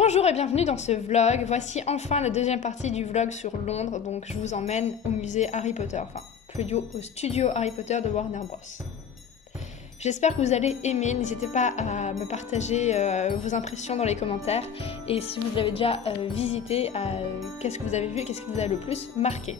Bonjour et bienvenue dans ce vlog. Voici enfin la deuxième partie du vlog sur Londres. Donc je vous emmène au musée Harry Potter, enfin plutôt au studio Harry Potter de Warner Bros. J'espère que vous allez aimer. N'hésitez pas à me partager vos impressions dans les commentaires. Et si vous l'avez déjà visité, qu'est-ce que vous avez vu et qu'est-ce qui vous a le plus marqué?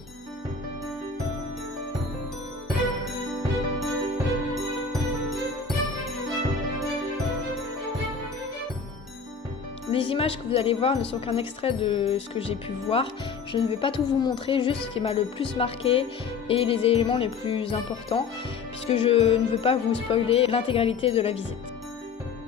Les images que vous allez voir ne sont qu'un extrait de ce que j'ai pu voir. Je ne vais pas tout vous montrer, juste ce qui m'a le plus marqué et les éléments les plus importants, puisque je ne veux pas vous spoiler l'intégralité de la visite.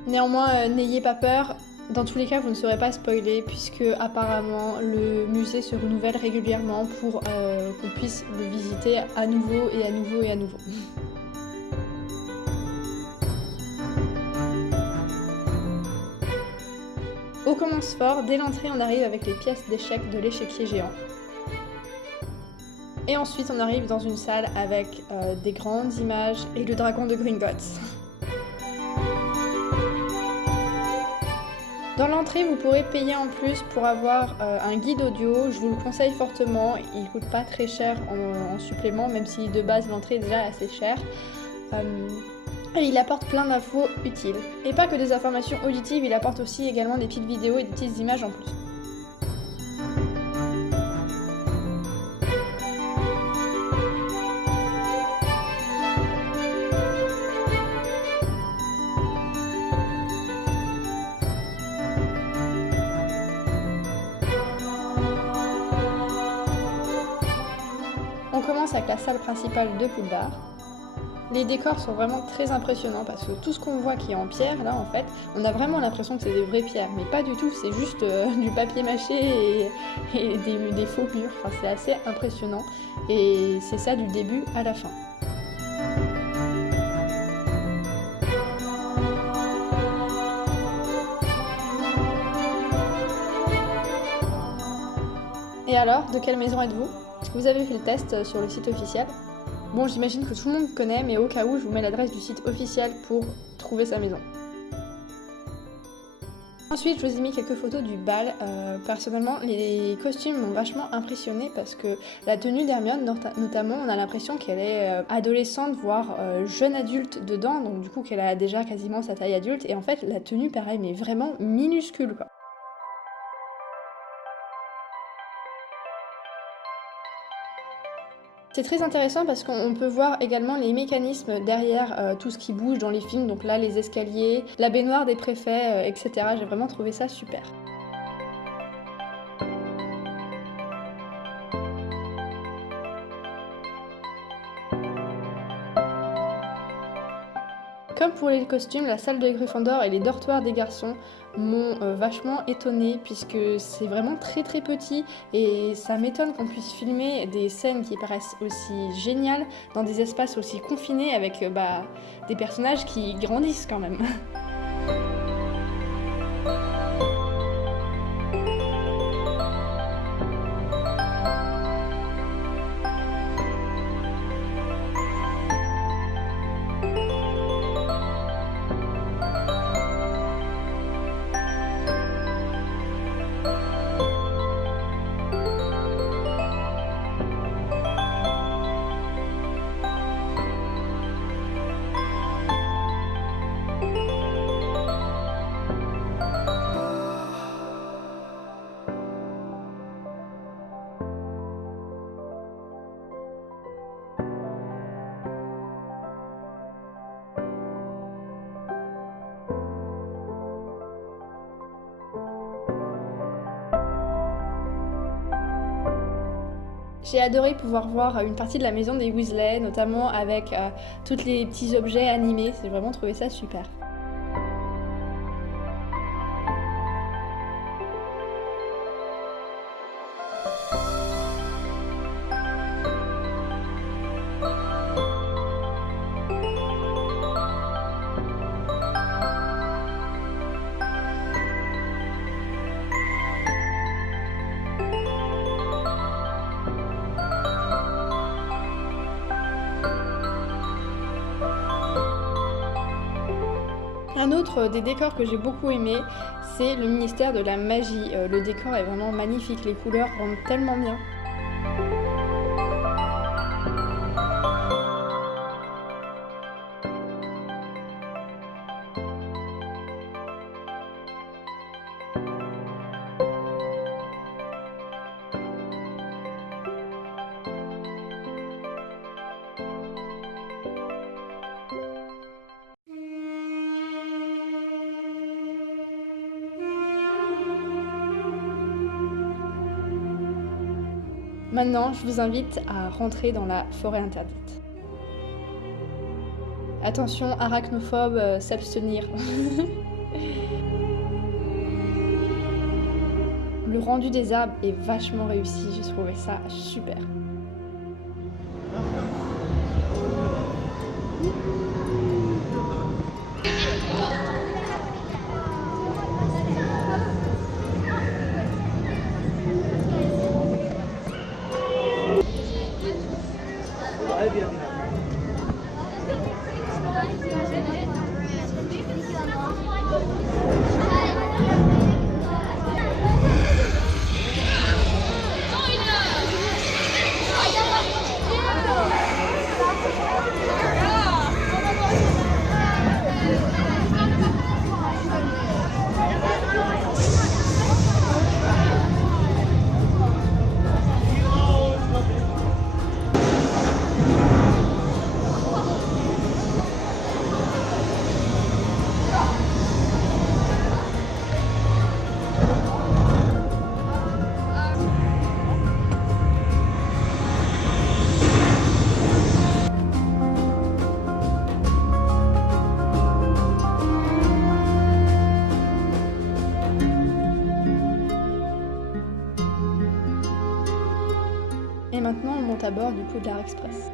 Néanmoins, n'ayez pas peur, dans tous les cas vous ne serez pas spoilé, puisque apparemment le musée se renouvelle régulièrement pour qu'on puisse le visiter à nouveau et à nouveau et à nouveau. On commence fort, dès l'entrée on arrive avec les pièces d'échecs de l'échiquier géant. Et ensuite on arrive dans une salle avec des grandes images et le dragon de Gringotts. Dans l'entrée vous pourrez payer en plus pour avoir un guide audio, je vous le conseille fortement, il coûte pas très cher en supplément, même si de base l'entrée est déjà assez chère. Et il apporte plein d'infos utiles. Et pas que des informations auditives, il apporte aussi également des petites vidéos et des petites images en plus. On commence avec la salle principale de Poudlard. Les décors sont vraiment très impressionnants parce que tout ce qu'on voit qui est en pierre, là en fait, on a vraiment l'impression que c'est des vraies pierres, mais pas du tout, c'est juste du papier mâché et des faux murs, enfin c'est assez impressionnant et c'est ça du début à la fin. Et alors, de quelle maison êtes-vous? Est-ce que vous avez fait le test sur le site officiel? Bon, j'imagine que tout le monde connaît, mais au cas où, je vous mets l'adresse du site officiel pour trouver sa maison. Ensuite, je vous ai mis quelques photos du bal. Personnellement, les costumes m'ont vachement impressionnée parce que la tenue d'Hermione, notamment, on a l'impression qu'elle est adolescente, voire jeune adulte dedans, donc du coup qu'elle a déjà quasiment sa taille adulte. Et en fait, la tenue, pareil, mais vraiment minuscule, quoi. C'est très intéressant parce qu'on peut voir également les mécanismes derrière tout ce qui bouge dans les films, donc là les escaliers, la baignoire des préfets, etc. J'ai vraiment trouvé ça super. Comme pour les costumes, la salle de Gryffondor et les dortoirs des garçons m'ont vachement étonnée puisque c'est vraiment très très petit et ça m'étonne qu'on puisse filmer des scènes qui paraissent aussi géniales dans des espaces aussi confinés avec des personnages qui grandissent quand même. J'ai adoré pouvoir voir une partie de la maison des Weasley, notamment avec tous les petits objets animés, j'ai vraiment trouvé ça super. Un autre des décors que j'ai beaucoup aimé, c'est le ministère de la magie. Le décor est vraiment magnifique, les couleurs rendent tellement bien. Maintenant, je vous invite à rentrer dans la forêt interdite. Attention, arachnophobe, s'abstenir. Le rendu des arbres est vachement réussi, j'ai trouvé ça super. Et maintenant, on monte à bord du Poudlard Express.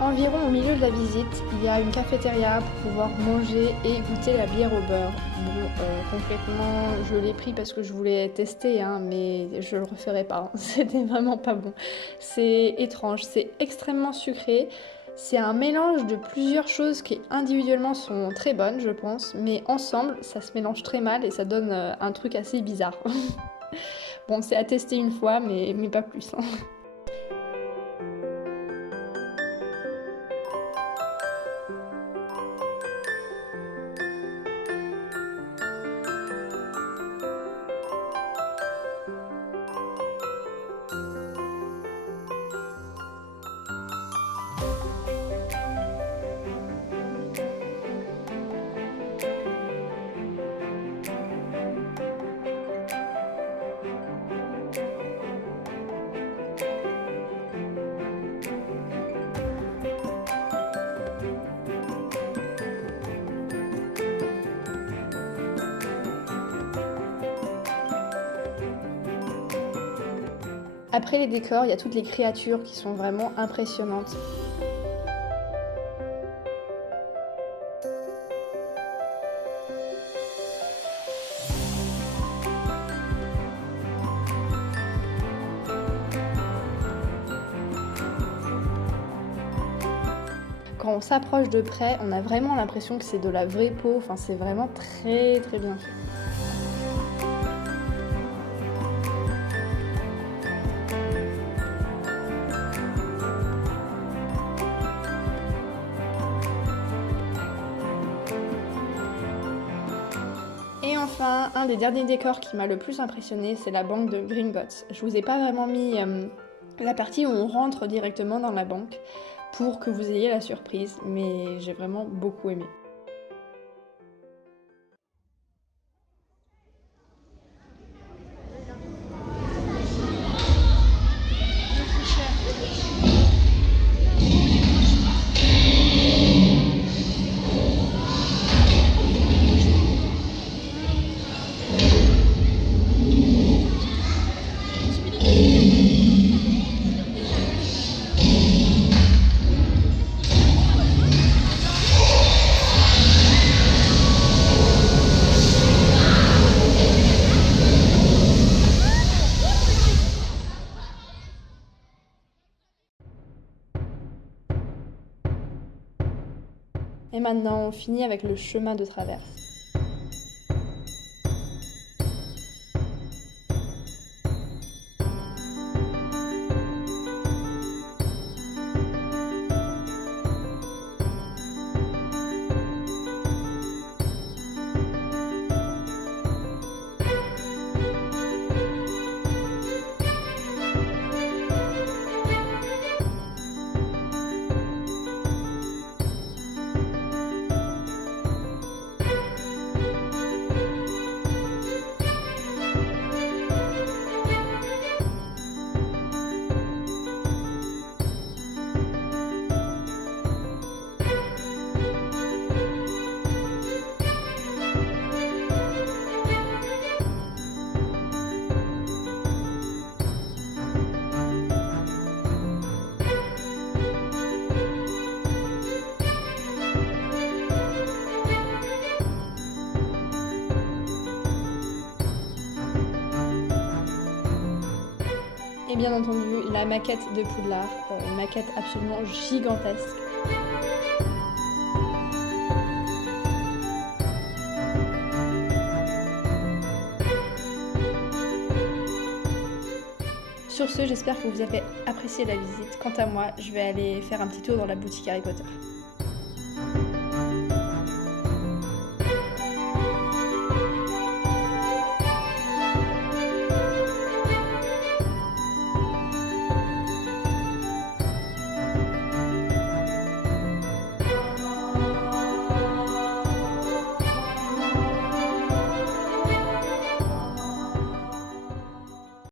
Environ au milieu de la visite, il y a une cafétéria pour pouvoir manger et goûter la bière au beurre. Bon, concrètement, je l'ai pris parce que je voulais tester, hein, mais je le referai pas. C'était vraiment pas bon. C'est étrange, c'est extrêmement sucré. C'est un mélange de plusieurs choses qui individuellement sont très bonnes, je pense, mais ensemble, ça se mélange très mal et ça donne un truc assez bizarre. Bon, c'est à tester une fois, mais pas plus. Hein. Après les décors, il y a toutes les créatures qui sont vraiment impressionnantes. Quand on s'approche de près, on a vraiment l'impression que c'est de la vraie peau, enfin c'est vraiment très très bien fait. enfin, un des derniers décors qui m'a le plus impressionné, c'est la banque de Gringotts. Je vous ai pas vraiment mis la partie où on rentre directement dans la banque pour que vous ayez la surprise, mais j'ai vraiment beaucoup aimé. Et maintenant, on finit avec le chemin de traverse. Et bien entendu, la maquette de Poudlard, une maquette absolument gigantesque. Sur ce, j'espère que vous avez apprécié la visite. Quant à moi, je vais aller faire un petit tour dans la boutique Harry Potter.